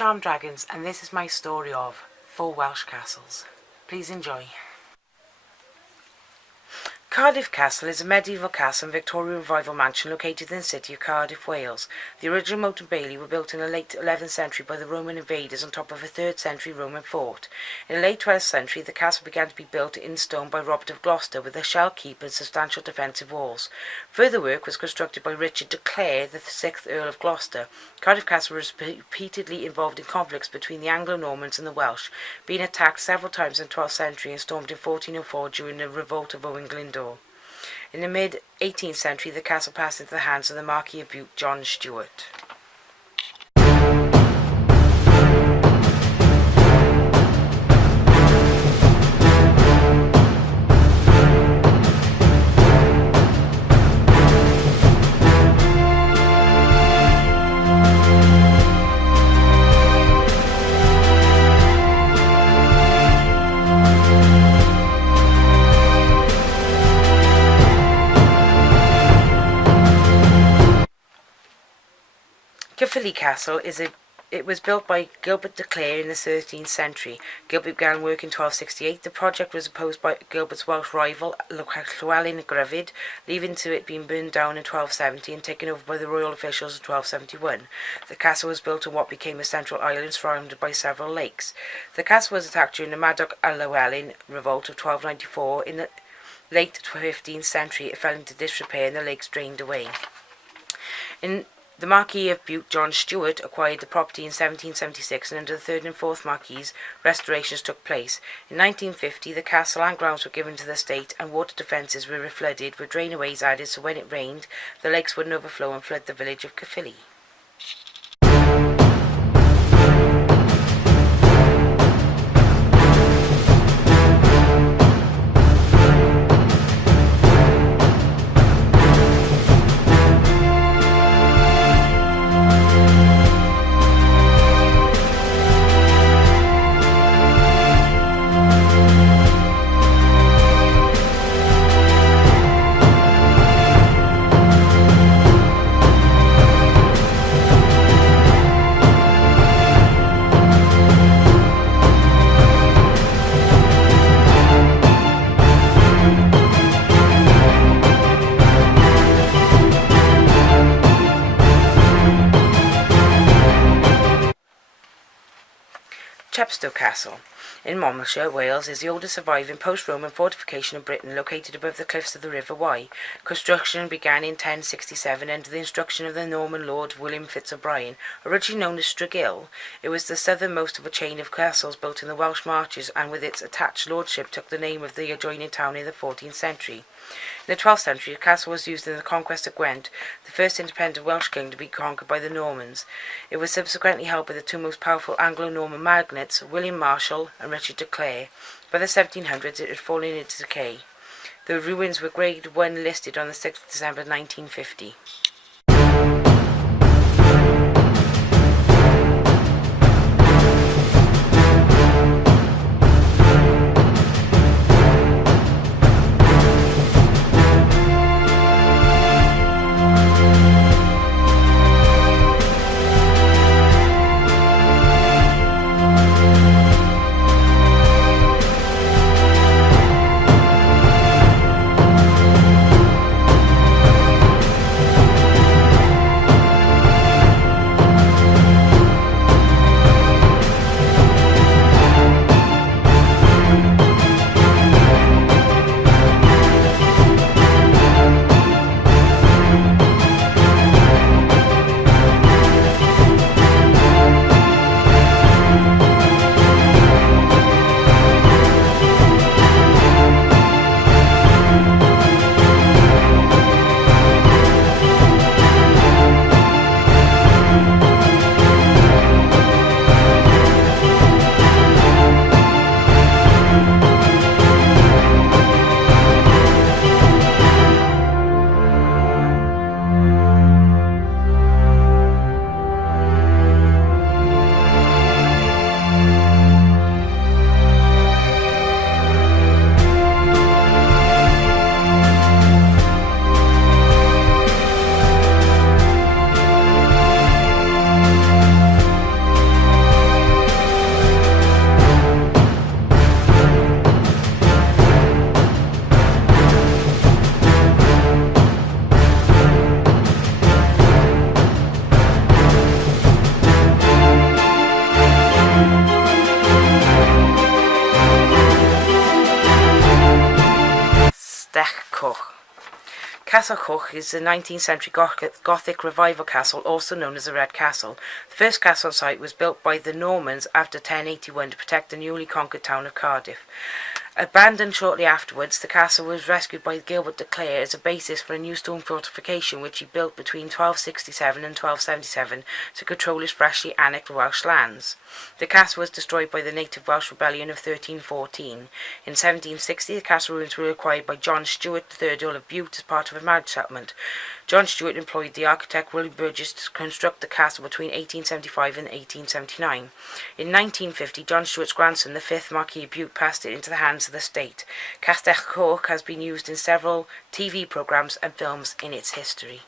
Charmed Dragons, and this is my story of 4 Welsh castles. Please enjoy. Cardiff Castle is a medieval castle and Victorian revival mansion located in the city of Cardiff, Wales. The original moat and bailey were built in the late 11th century by the Roman invaders on top of a 3rd century Roman fort. In the late 12th century, the castle began to be built in stone by Robert of Gloucester with a shell keep and substantial defensive walls. Further work was constructed by Richard de Clare, the 6th Earl of Gloucester. Cardiff Castle was repeatedly involved in conflicts between the Anglo-Normans and the Welsh, being attacked several times in the 12th century and stormed in 1404 during the revolt of Owen Glyndwr. In the mid-18th century, the castle passed into the hands of the Marquis of Bute, John Stewart. Caerphilly Castle was built by Gilbert de Clare in the 13th century. Gilbert began work in 1268. The project was opposed by Gilbert's Welsh rival, Llywelyn Gruffudd, leading to it being burned down in 1270 and taken over by the royal officials in 1271. The castle was built on what became a central island surrounded by several lakes. The castle was attacked during the Madoc a Llywelyn revolt of 1294. In the late 15th century, it fell into disrepair and the lakes drained away. The Marquis of Bute, John Stewart, acquired the property in 1776, and under the 3rd and 4th Marquis, restorations took place. In 1950, the castle and grounds were given to the state, and water defences were reflooded, with drainaways added so when it rained, the lakes wouldn't overflow and flood the village of Caerphilly. Chepstow Castle in Monmouthshire, Wales, is the oldest surviving post-Roman fortification of Britain, located above the cliffs of the River Wye. Construction began in 1067 under the instruction of the Norman Lord William Fitz-O'Brien. Originally known as Stragill, it was the southernmost of a chain of castles built in the Welsh marches, and with its attached lordship took the name of the adjoining town in the 14th century. In the 12th century, the castle was used in the conquest of Gwent, the first independent Welsh kingdom to be conquered by the Normans. It was subsequently held by the 2 most powerful Anglo-Norman magnates, William Marshal and Richard de Clare. By the 1700s, it had fallen into decay. The ruins were Grade 1 listed on the 6th of December 1950. Castle Coch is a 19th century Gothic revival castle, also known as the Red Castle. The first castle site was built by the Normans after 1081 to protect the newly conquered town of Cardiff. Abandoned shortly afterwards, the castle was rescued by Gilbert de Clare as a basis for a new stone fortification which he built between 1267 and 1277 to control his freshly annexed Welsh lands. The castle was destroyed by the native Welsh rebellion of 1314. In 1760, the castle ruins were acquired by John Stewart, the third Earl of Bute, as part of a marriage settlement. John Stewart employed the architect William Burgess to construct the castle between 1875 and 1879. In 1950, John Stewart's grandson, the 5th Marquis of Bute, passed it into the hands of the state. Castell Coch has been used in several TV programmes and films in its history.